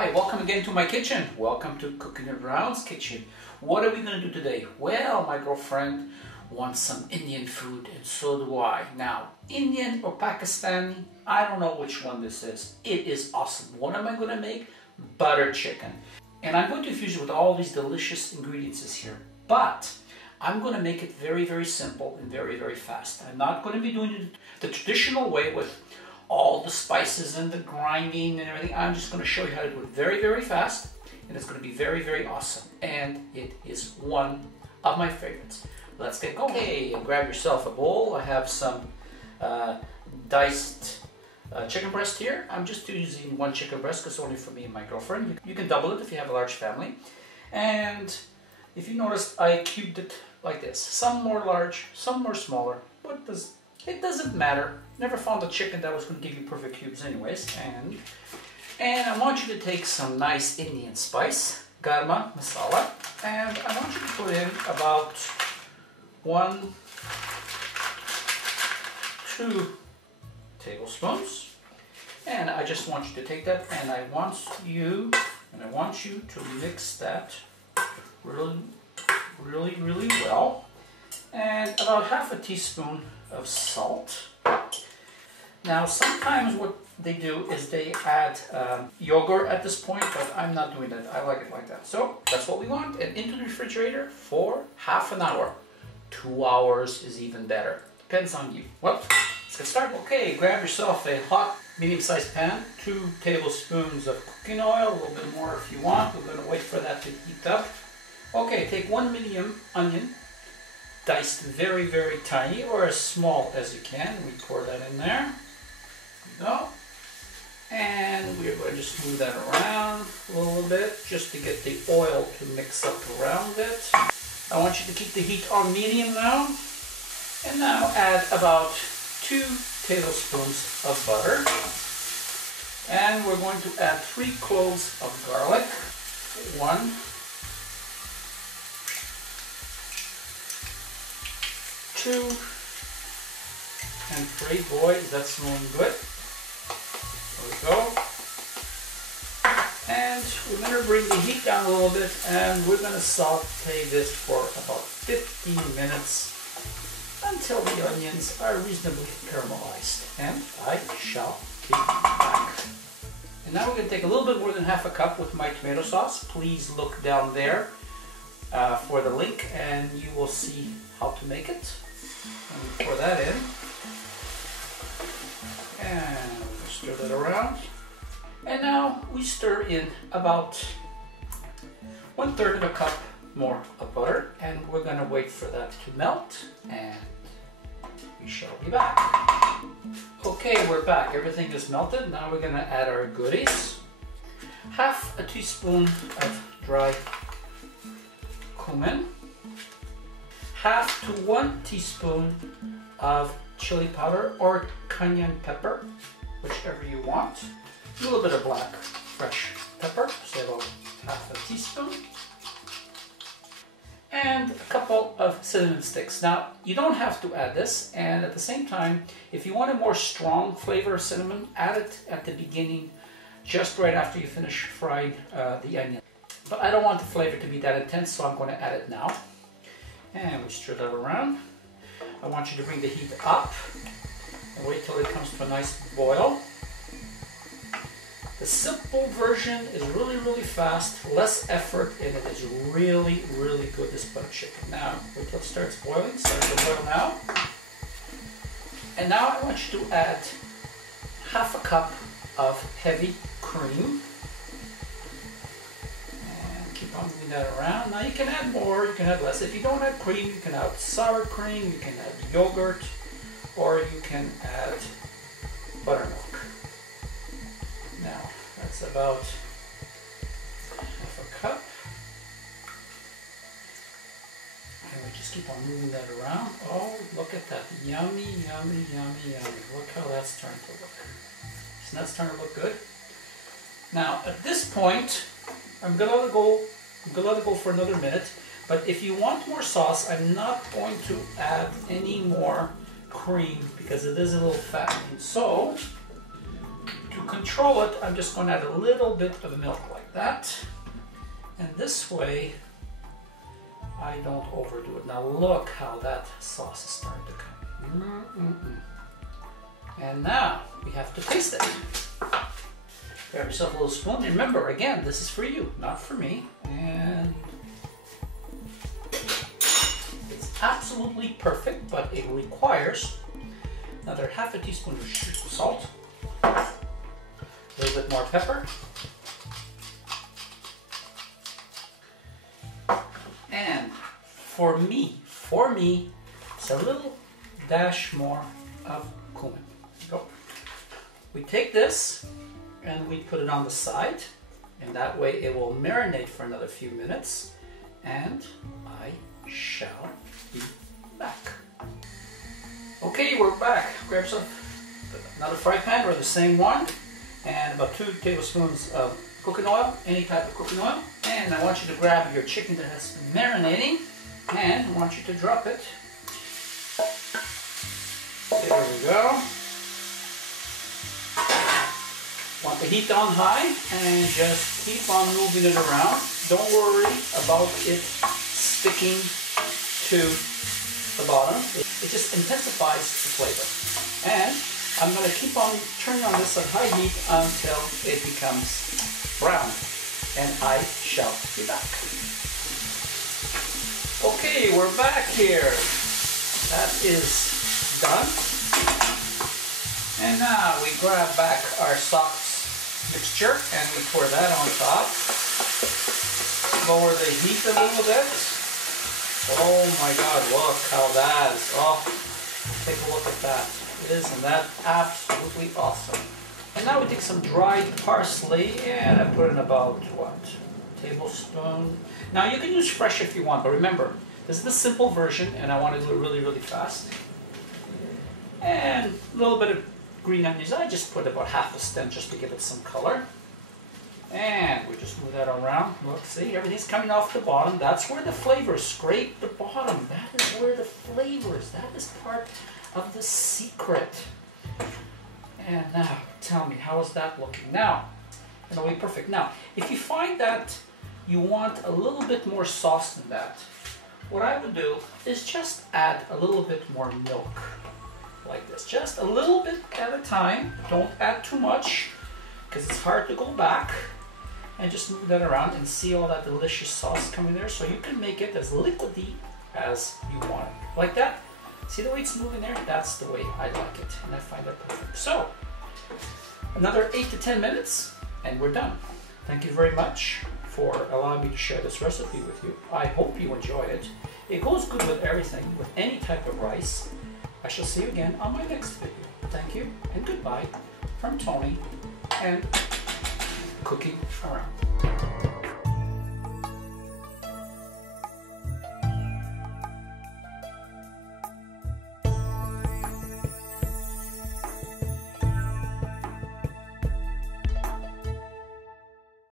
Hi, welcome again to my kitchen. Welcome to Cooking in Brown's kitchen. What are we going to do today? Well, my girlfriend wants some Indian food, and so do I. Now, Indian or Pakistani, I don't know which one this is. It is awesome. What am I going to make? Butter chicken. And I'm going to infuse it with all these delicious ingredients here. But I'm going to make it very, very simple and very, very fast. I'm not going to be doing it the traditional way with all the spices and the grinding and everything. I'm just going to show you how to do it very, very fast, and it's going to be very, very awesome. And it is one of my favorites. Let's get going. Okay, grab yourself a bowl. I have some diced chicken breast here. I'm just using one chicken breast because it's only for me and my girlfriend. You can double it if you have a large family. And if you notice, I cubed it like this. Some more large, some more smaller. It doesn't matter. Never found a chicken that was going to give you perfect cubes anyways. And I want you to take some nice Indian spice, garam masala, and I want you to put in about 2 tablespoons. And I just want you to take that, and I want you to mix that really, really, really well. And about half a teaspoon of salt. Now, sometimes what they do is they add yogurt at this point, but I'm not doing that. I like it like that. So that's what we want. And into the refrigerator for half an hour. 2 hours is even better. Depends on you. Well, let's get started. Okay, grab yourself a hot, medium-sized pan. 2 tablespoons of cooking oil, a little bit more if you want. We're going to wait for that to heat up. Okay, take 1 medium onion, diced very, very tiny, or as small as you can. We pour that in there. There we go. And we're going to just move that around a little bit just to get the oil to mix up around it. I want you to keep the heat on medium now. And now add about 2 tablespoons of butter. And we're going to add 3 cloves of garlic. 1, 2, and 3. Boy, that's smelling good. There we go. And we're going to bring the heat down a little bit, and we're going to saute this for about 15 minutes until the onions are reasonably caramelized. And I shall be back. And now we're going to take a little bit more than half a cup with my tomato sauce. Please look down there for the link, and you will see how to make it. And we pour that in, and stir that around. And now we stir in about 1/3 of a cup more of butter, and we're going to wait for that to melt, and we shall be back. Okay, we're back. Everything is melted. Now we're going to add our goodies. Half a teaspoon of dry cumin. Half to 1 teaspoon of chili powder or cayenne pepper, whichever you want. A little bit of black fresh pepper, so about half a teaspoon. And a couple of cinnamon sticks. Now, you don't have to add this, and at the same time, if you want a more strong flavor of cinnamon, add it at the beginning, just right after you finish frying the onion. But I don't want the flavor to be that intense, so I'm going to add it now. And we stir that around. I want you to bring the heat up and wait till it comes to a nice boil. The simple version is really, really fast, less effort, and it is really, really good, this butter chicken. Now, wait till it starts boiling. Start to boil now. And now I want you to add half a cup of heavy cream. Keep on moving that around. Now you can add more, you can add less. If you don't add cream, you can add sour cream, you can add yogurt, or you can add buttermilk. Now, that's about half a cup. And we just keep on moving that around. Oh, look at that. Yummy, yummy, yummy, yummy. Look how that's starting to look. So that's starting to look good. Now, at this point, I'm gonna let it go for another minute, but if you want more sauce, I'm not going to add any more cream because it is a little fattening. So, to to control it, I'm just going to add a little bit of milk like that. And this way, I don't overdo it. Now look how that sauce is starting to come. And now we have to taste it. Grab yourself a little spoon. Remember, again, this is for you, not for me. And it's absolutely perfect, but it requires another half a teaspoon of salt, a little bit more pepper, and for me, it's a little dash more of cumin. Go. We take this and we put it on the side, and that way it will marinate for another few minutes, and I shall be back. Okay, we're back. Grab some another fry pan or the same one, and about 2 tablespoons of cooking oil, any type of cooking oil. And I want you to grab your chicken that has been marinating, and I want you to drop it. There we go. Want the heat on high and just keep on moving it around. Don't worry about it sticking to the bottom. It just intensifies the flavor. And I'm going to keep on turning on this at high heat until it becomes brown. And I shall be back. Okay, we're back here. That is done. And now we grab back our sauce mixture and we pour that on top. Lower the heat a little bit. Oh my God, look how that is. Oh, take a look at that. Isn't that absolutely awesome? And now we take some dried parsley and I put in about, what, a tablespoon. Now you can use fresh if you want, but remember, this is the simple version and I want to do it really, really fast. And a little bit of green onions. I just put about half a stem just to give it some color. And we just move that around. Look, see, everything's coming off the bottom. That's where the flavors scrape the bottom. That is where the flavors, that is part of the secret. And now, tell me, how is that looking? Now, it'll be perfect. Now, if you find that you want a little bit more sauce than that, what I would do is just add a little bit more milk. Like this, just a little bit at a time. Don't add too much because it's hard to go back, and just move that around and see all that delicious sauce coming there, so you can make it as liquidy as you want it. Like that. See the way it's moving there? That's the way I like it, and I find that perfect. So another 8 to 10 minutes and we're done. Thank you very much for allowing me to share this recipe with you. I hope you enjoy it. It goes good with everything, with any type of rice. I shall see you again on my next video. Thank you and goodbye from Tony and Cooking Around.